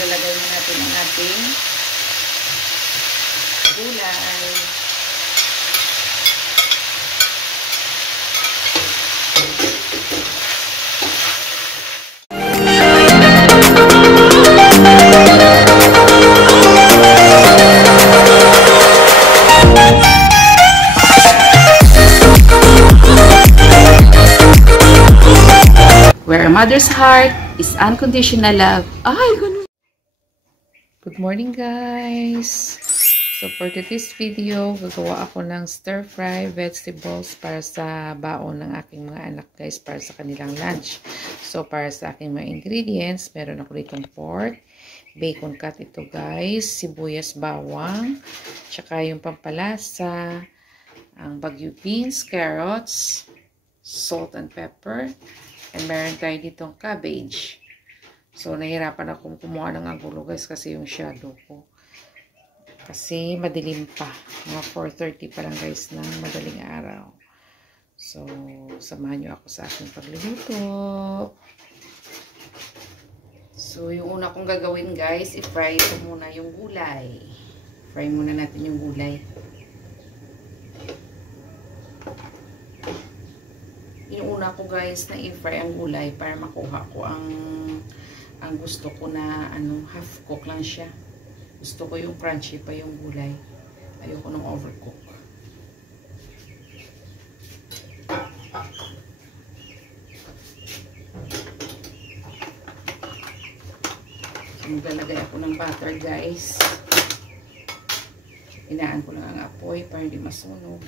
ilalagay na natin ang ating gulay. Where a mother's heart is unconditional love. Ay, ganun. Good morning, guys. So, for today's video, gagawa ako ng stir-fry vegetables para sa baon ng aking mga anak, guys, para sa kanilang lunch. So, para sa aking mga ingredients, meron ako ditong pork, bacon cut ito, guys, sibuyas, bawang, tsaka yung pampalasa, ang bagyo beans, carrots, salt and pepper, and meron tayo ditong cabbage. So, nahirapan akong kumuha ng angulo, guys, kasi yung shadow ko. Kasi madilim pa. Mga 4:30 pa lang, guys, ng madaling araw. So, samahan nyo ako sa aking pagluluto. So, yung una kong gagawin, guys, i-fry ko muna yung gulay. Fry muna natin yung gulay. Inuuna ko, guys, na i-fry ang gulay para makuha ko ang gusto ko na half cook lang siya. Gusto ko yung crunchy pa yung gulay. Ayoko nung overcook. Maglalagay ako ng butter, guys. Inaan ko lang ang apoy para hindi masunog.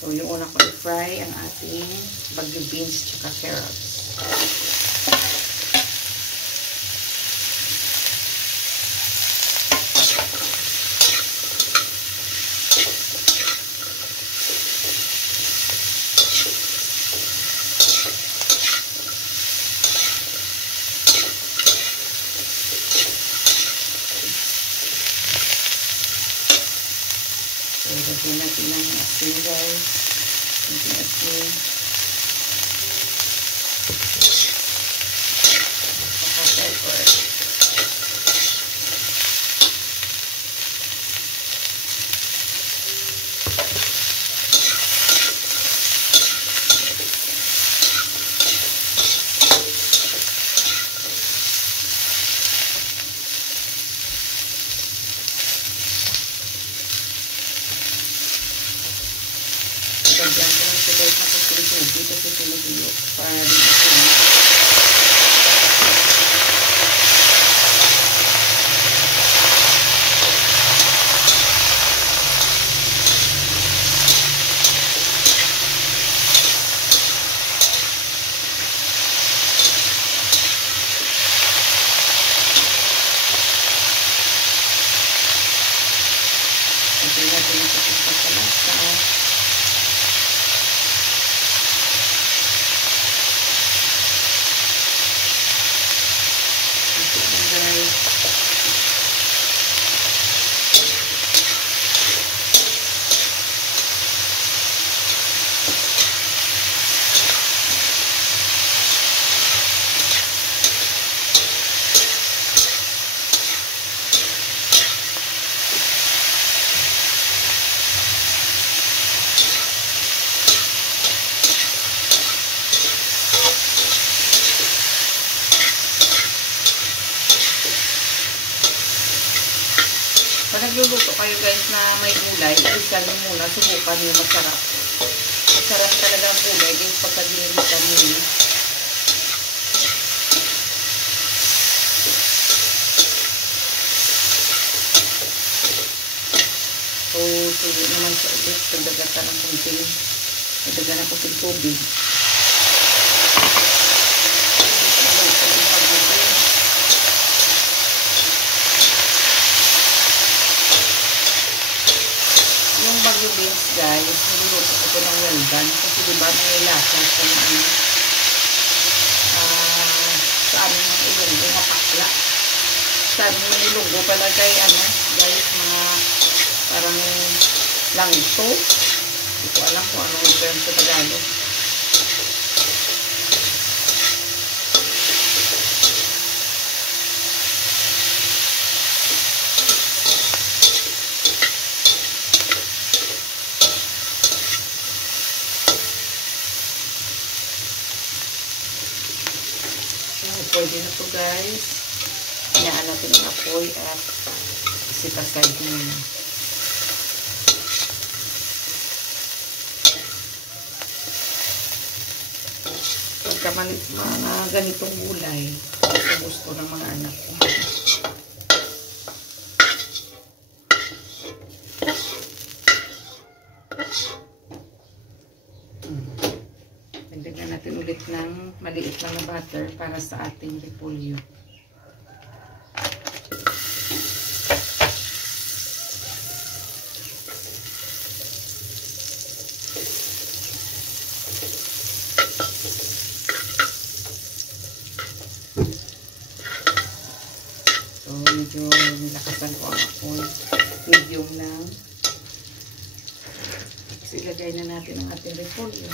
So, yung una ko i-fry ang ating bagyo beans tsaka carrots. So, lagyan natin ng asin, guys. Kunting asin. Saka pepper. Lagyan ko lang siya, guys, ng kunting tubig kasi tinutuyok para din asin. Ito natin yung pampalasa. Pag nagluluto kayo, guys, na may gulay, isa nyo muna, subukan nyo, masarap. Masarap talaga ang gulay, guys, pagka ginilita nyo. So, tuloy naman siya ulit, pagdagatan ng kunting, pagdagan ng kunting tubig. Bagyo beans, guys, niluluto ko ito ng well done kasi diba may lasa sa nilunggo pala kay ano, guys, mga parang langito. Hindi ko alam kung anong term sa Tagalog. Pwede na to guys. Hinaan natin ang apoy at isitasay muna. Pagka mga ganitong gulay, gusto ng mga anak ko. Lagyan natin ulit ng maliit lang na butter para sa ating repolyo. So, medyo nilakasan ko ang apoy. Medium lang. So, ilagay na natin ang ating repolyo.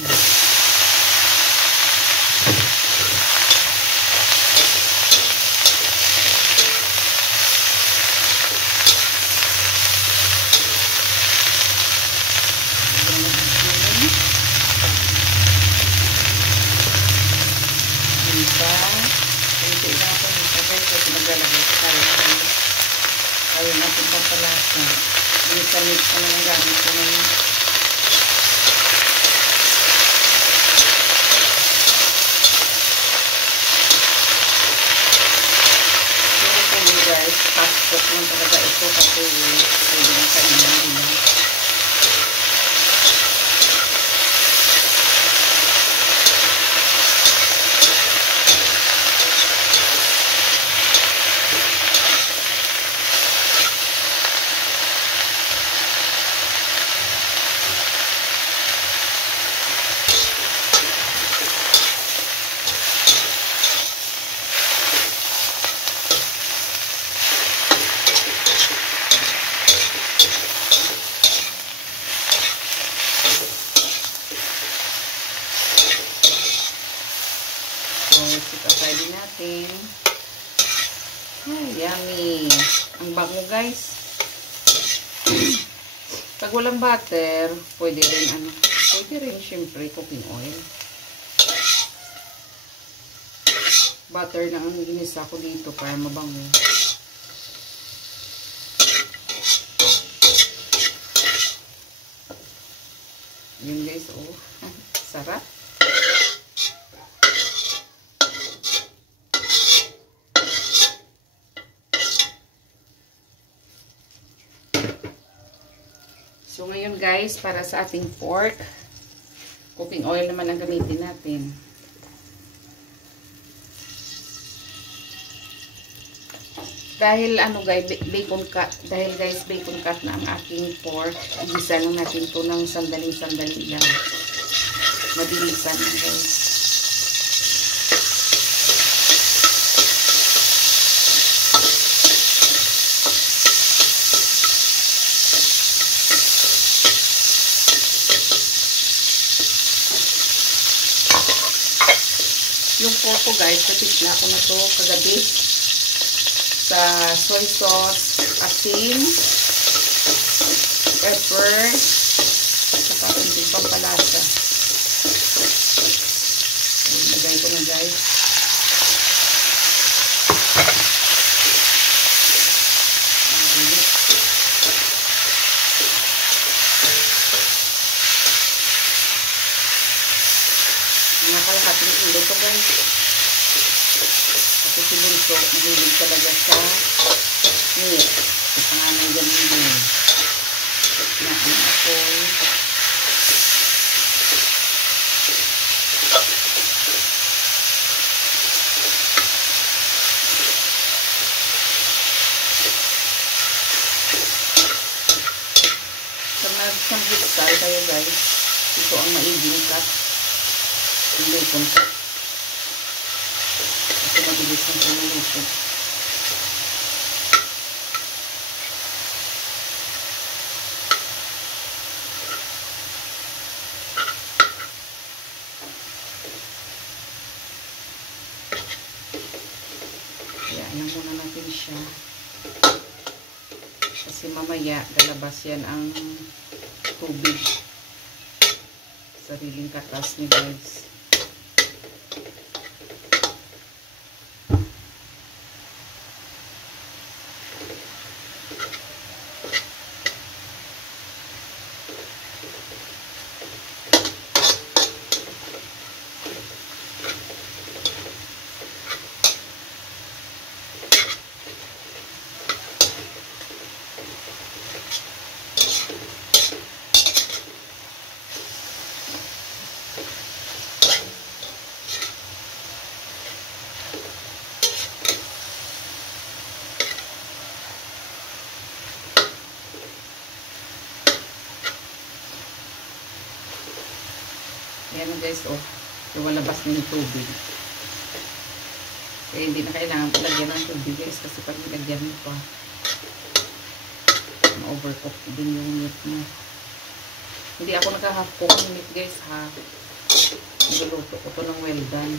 Ayaw natin pampalasa. Mix na lang gamit ko ngayon. Pero po guys, fast cook lang talaga ito kasi pwede na kainan nila. Itatry din natin. Ay, yummy. Ang bango guys. Pag walang butter, pwede rin syempre cooking oil. Butter na ang ginisa ko dito para mabango. Yun guys, oh. Sarap. So, ngayon guys, para sa ating pork, cooking oil naman ang gamitin natin. Dahil guys, bacon cut na ang aking pork, igisa lang natin to ng sandaling-sandali lang. Mabilisan lang guys. Yung pork ko guys, natipla ko na to kagabi sa soy sauce, asin, pepper, saka kunting pampalasa. Ilagay ko na guys. Mga kalahating kilo to guys. Kasi si Bunso, mahilig talaga sa meat. Isa nga nang ganun din. Nain ako. Sa nag-sambuksal kayo guys, ito ang maiging cut. Yung bacon cut. Kasi mabilis na siya niluto. Alam muna natin siya. Kasi mamaya, lalabas yan ang tubig. Sariling katas ni guys. Ayan guys, oh. Lumalabas na yung tubig. Kaya hindi na kailangan lagyan ng tubig guys. Kasi pag nilagyan mo pa, ma-overcook din yung meat mo. Hindi ako nagka-half cook ng meat guys ha. Niluluto ko to ng well done.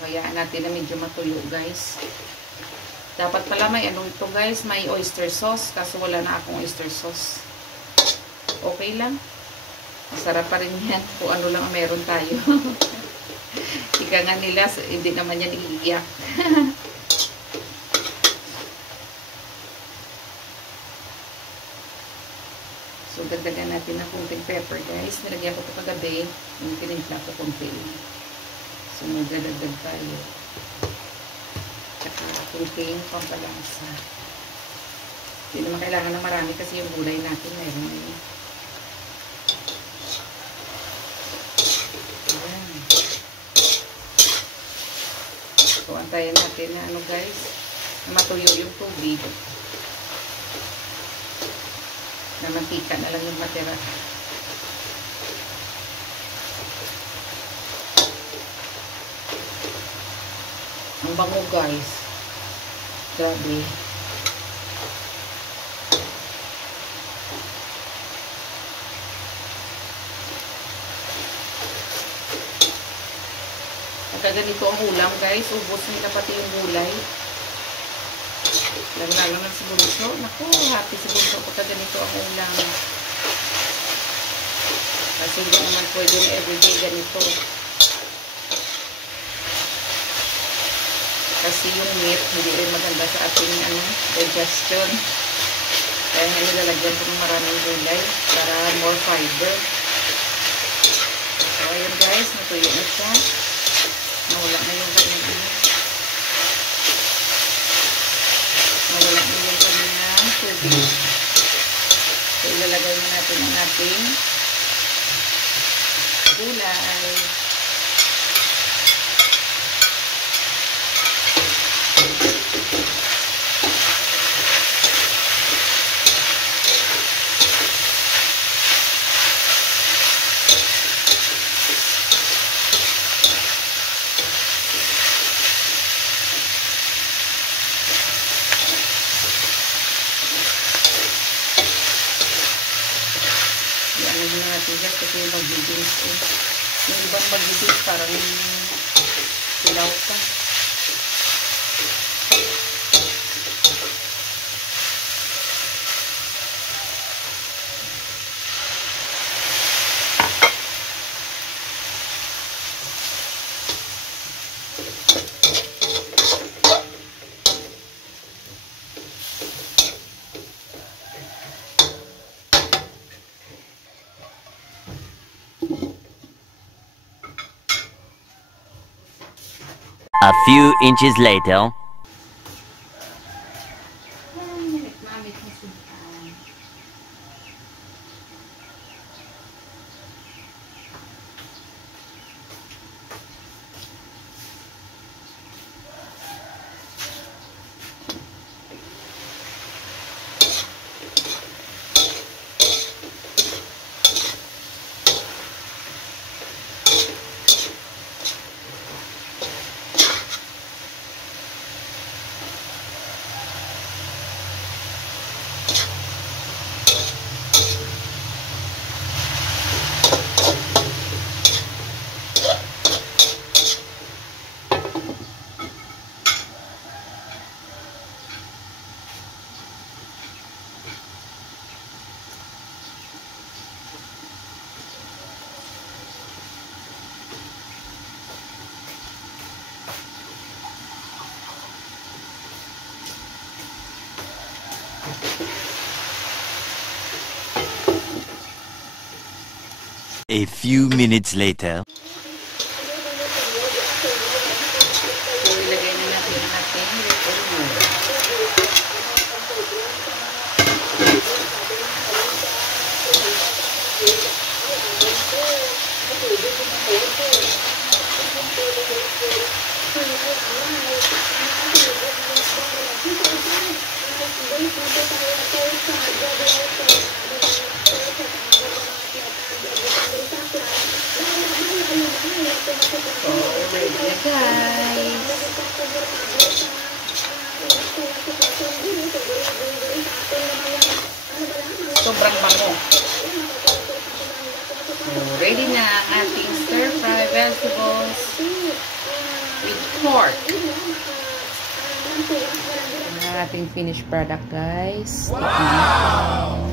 Hayaan natin na medyo matuyo guys. Dapat pala may ano ito guys, may oyster sauce. Kaso wala na akong oyster sauce. Okay lang. Masarap pa rin yan kung ano lang meron tayo. Ika nga nila, hindi naman yan iiyak. So dagdagan natin ng kunting pepper guys. Nilagyan ko ito kagabi. Yung tinimpla ko kunti. So, magdadagdag tayo. Tsaka, kunting pampalasa. Hindi naman kailangan ng marami kasi yung gulay natin meron na yun. Ayan. So, antayin natin na ano guys, na matuyo yung tubig. Na mantika na lang yung matira. Ang bango guys. Grabe. Pagka ganito ang ulam guys, ubos nila pati yung gulay. Lalo na si Bunso. Naku, happy si Bunso pagka ganito ang ulam. Kasi hindi naman pwede na everyday ganito. Kasi yung meat, hindi rin maganda sa ating digestion. Kaya nga nilalagyan ko ng maraming gulay para more fiber. So, ayun guys, natuyo na siya. Nawala na yung kanyang nawala na yung kanyang tubig. So, ilalagay na natin ang ating gulay. Kasi mag-beans yung ibang mag-beans parang silaw pa. A few inches later. A few minutes later. So, ilagay na natin ang ating repolyo. Ready na guys. Sobrang bango. So, ready na ang ating stir-fry vegetables with pork. Ang ating finished product guys. Wow!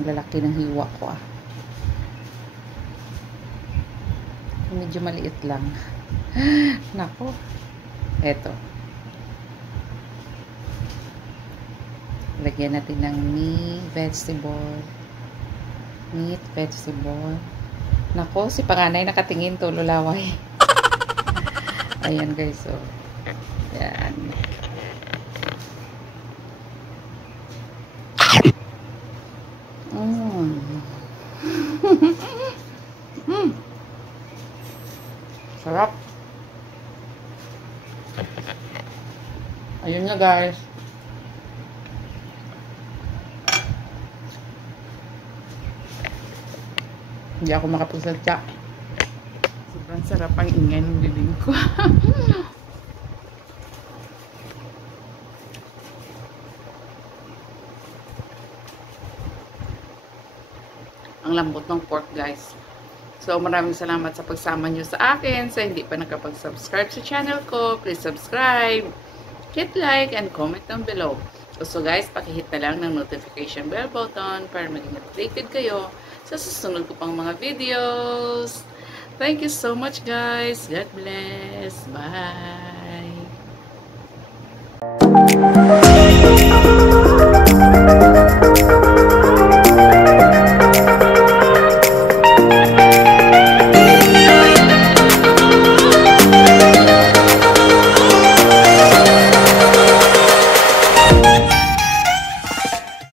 Ang lalaki ng hiwa ko ah. Medyo maliit lang. Nako. Eto. Lagyan natin ng meat, vegetable. Nako, si panganay nakatingin to, lulaway. Ayan guys, so. Yan. Sarap. Ayun nga guys. Hindi ako makapagsalita. Sobrang sarap ang ingay ng bibig ko. Ang lambot ng pork guys. So, maraming salamat sa pagsama nyo sa akin. Sa hindi pa nakapag-subscribe sa channel ko, please subscribe, hit like, and comment down below. So guys, pakihit na lang ng notification bell button para maging updated kayo sa susunod ko pang mga videos. Thank you so much guys. God bless. Bye.